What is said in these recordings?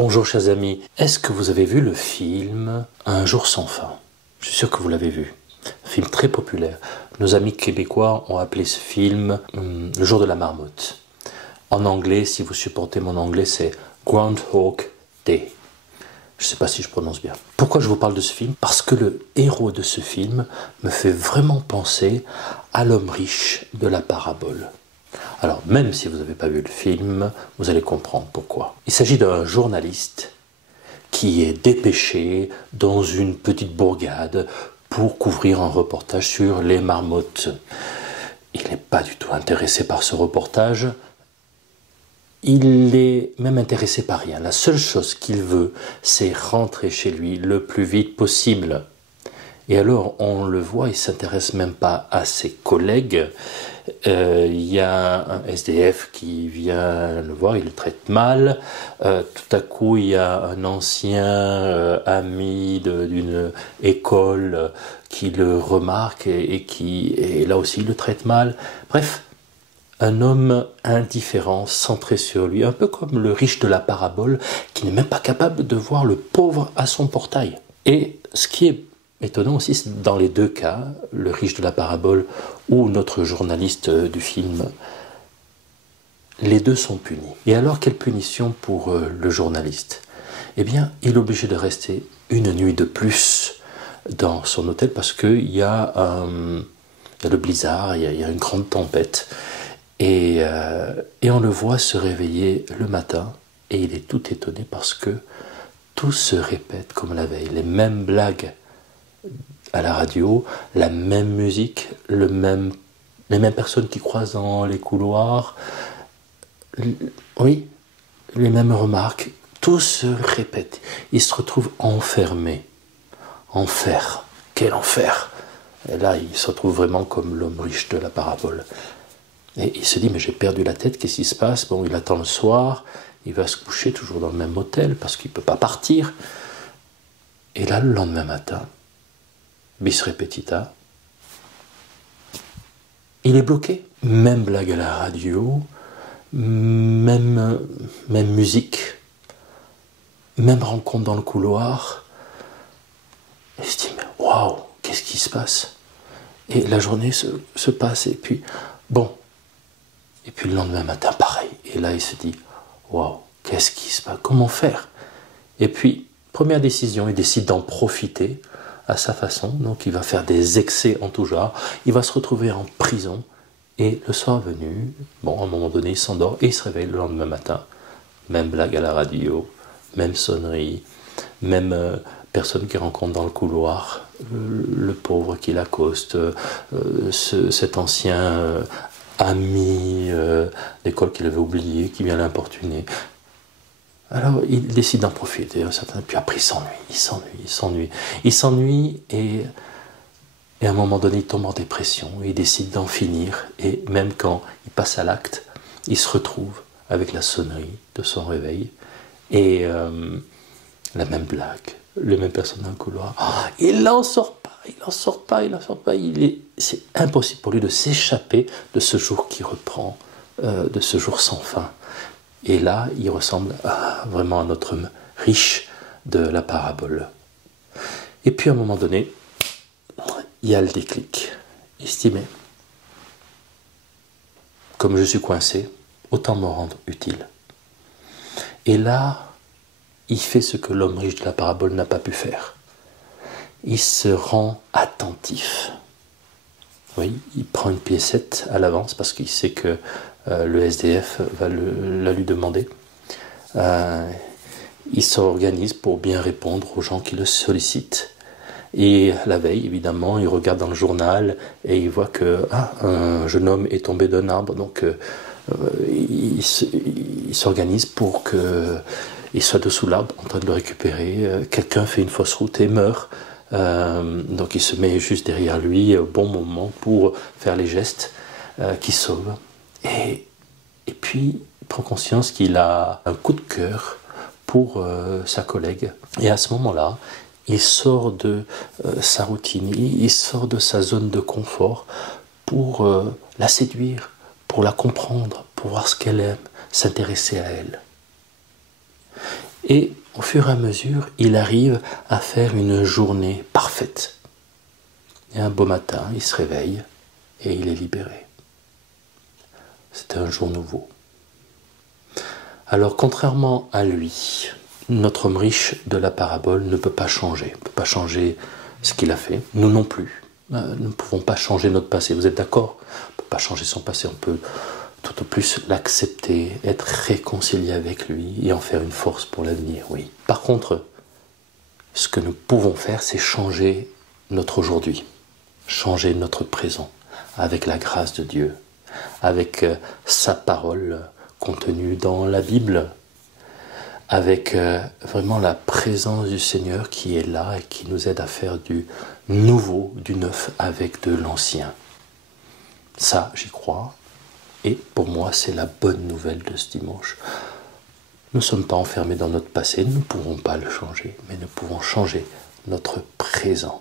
Bonjour chers amis, est-ce que vous avez vu le film Un jour sans fin? Je suis sûr que vous l'avez vu. Un film très populaire. Nos amis québécois ont appelé ce film Le jour de la marmotte. En anglais, si vous supportez mon anglais, c'est Groundhog Day. Je ne sais pas si je prononce bien. Pourquoi je vous parle de ce film? Parce que le héros de ce film me fait vraiment penser à l'homme riche de la parabole. Alors, même si vous n'avez pas vu le film, vous allez comprendre pourquoi. Il s'agit d'un journaliste qui est dépêché dans une petite bourgade pour couvrir un reportage sur les marmottes. Il n'est pas du tout intéressé par ce reportage. Il est même intéressé par rien. La seule chose qu'il veut, c'est rentrer chez lui le plus vite possible. Et alors, on le voit, il ne s'intéresse même pas à ses collègues. Il y a un SDF qui vient le voir, il le traite mal. Tout à coup, il y a un ancien ami d'une école qui le remarque et là aussi, il le traite mal. Bref, un homme indifférent, centré sur lui, un peu comme le riche de la parabole, qui n'est même pas capable de voir le pauvre à son portail. Et ce qui est étonnant aussi, c'est dans les deux cas, le riche de la parabole ou notre journaliste du film, les deux sont punis. Et alors, quelle punition pour le journaliste? Eh bien, il est obligé de rester une nuit de plus dans son hôtel parce qu'il y a le blizzard, il y a une grande tempête. Et on le voit se réveiller le matin et il est tout étonné parce que tout se répète comme la veille. Les mêmes blagues à la radio, la même musique, les mêmes personnes qui croisent dans les couloirs, oui, les mêmes remarques, tout se répète. Il se retrouve enfermé. Enfer, quel enfer! Et là, il se retrouve vraiment comme l'homme riche de la parabole. Et il se dit, mais j'ai perdu la tête, qu'est-ce qui se passe? Bon, il attend le soir, il va se coucher toujours dans le même hôtel parce qu'il ne peut pas partir. Et là, le lendemain matin, bis repetita, il est bloqué. Même blague à la radio, même musique, même rencontre dans le couloir. Et il se dit, mais waouh, qu'est-ce qui se passe? Et la journée se passe, et puis, bon. Et puis le lendemain matin, pareil. Et là, il se dit, waouh, qu'est-ce qui se passe? Comment faire? Et puis, première décision, il décide d'en profiter à sa façon. Donc, il va faire des excès en tout genre. Il va se retrouver en prison. Et le soir venu, bon, à un moment donné, il s'endort et il se réveille le lendemain matin. Même blague à la radio, même sonnerie, même personne qu'il rencontre dans le couloir, le pauvre qui l'accoste, cet ancien ami d'école qu'il avait oublié, qui vient l'importuner. Alors il décide d'en profiter, puis après il s'ennuie et à un moment donné il tombe en dépression, il décide d'en finir et même quand il passe à l'acte, il se retrouve avec la sonnerie de son réveil et la même blague, les mêmes personnes dans le couloir. Oh, il n'en sort pas. C'est impossible pour lui de s'échapper de ce jour qui reprend, de ce jour sans fin. Et là, il ressemble vraiment à notre homme riche de la parabole. Et puis à un moment donné, il y a le déclic. Il se dit, mais comme je suis coincé, autant me rendre utile. Et là, il fait ce que l'homme riche de la parabole n'a pas pu faire. Il se rend attentif. Oui, il prend une piécette à l'avance parce qu'il sait que le SDF va la lui demander. Il s'organise pour bien répondre aux gens qui le sollicitent. Et la veille, évidemment, il regarde dans le journal et il voit que un jeune homme est tombé d'un arbre. Donc, il s'organise pour qu'il soit dessous l'arbre en train de le récupérer. Quelqu'un fait une fausse route et meurt. Donc il se met juste derrière lui au bon moment pour faire les gestes qui sauvent. Et puis il prend conscience qu'il a un coup de cœur pour sa collègue. Et à ce moment-là, il sort de sa routine, il sort de sa zone de confort pour la séduire, pour la comprendre, pour voir ce qu'elle aime, s'intéresser à elle. Et au fur et à mesure, il arrive à faire une journée parfaite. Et un beau matin, il se réveille et il est libéré. C'est un jour nouveau. Alors, contrairement à lui, notre homme riche de la parabole ne peut pas changer. Ne peut pas changer ce qu'il a fait. Nous non plus. Nous ne pouvons pas changer notre passé. Vous êtes d'accord? On ne peut pas changer son passé. On peut tout au plus l'accepter, être réconcilié avec lui et en faire une force pour l'avenir, oui. Par contre, ce que nous pouvons faire, c'est changer notre aujourd'hui, changer notre présent, avec la grâce de Dieu, avec sa parole contenue dans la Bible, avec vraiment la présence du Seigneur qui est là et qui nous aide à faire du nouveau, du neuf avec de l'ancien. Ça, j'y crois. Et pour moi, c'est la bonne nouvelle de ce dimanche. Nous ne sommes pas enfermés dans notre passé, nous ne pouvons pas le changer, mais nous pouvons changer notre présent.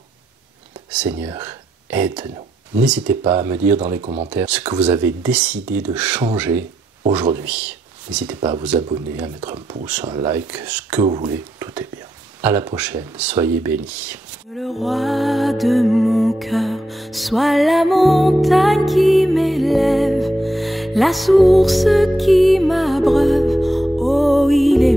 Seigneur, aide-nous. N'hésitez pas à me dire dans les commentaires ce que vous avez décidé de changer aujourd'hui. N'hésitez pas à vous abonner, à mettre un pouce, un like, ce que vous voulez, tout est bien. À la prochaine, soyez bénis. Le roi de mon cœur soit la montagne qui m'élève, la source qui m'abreuve. Oh, il est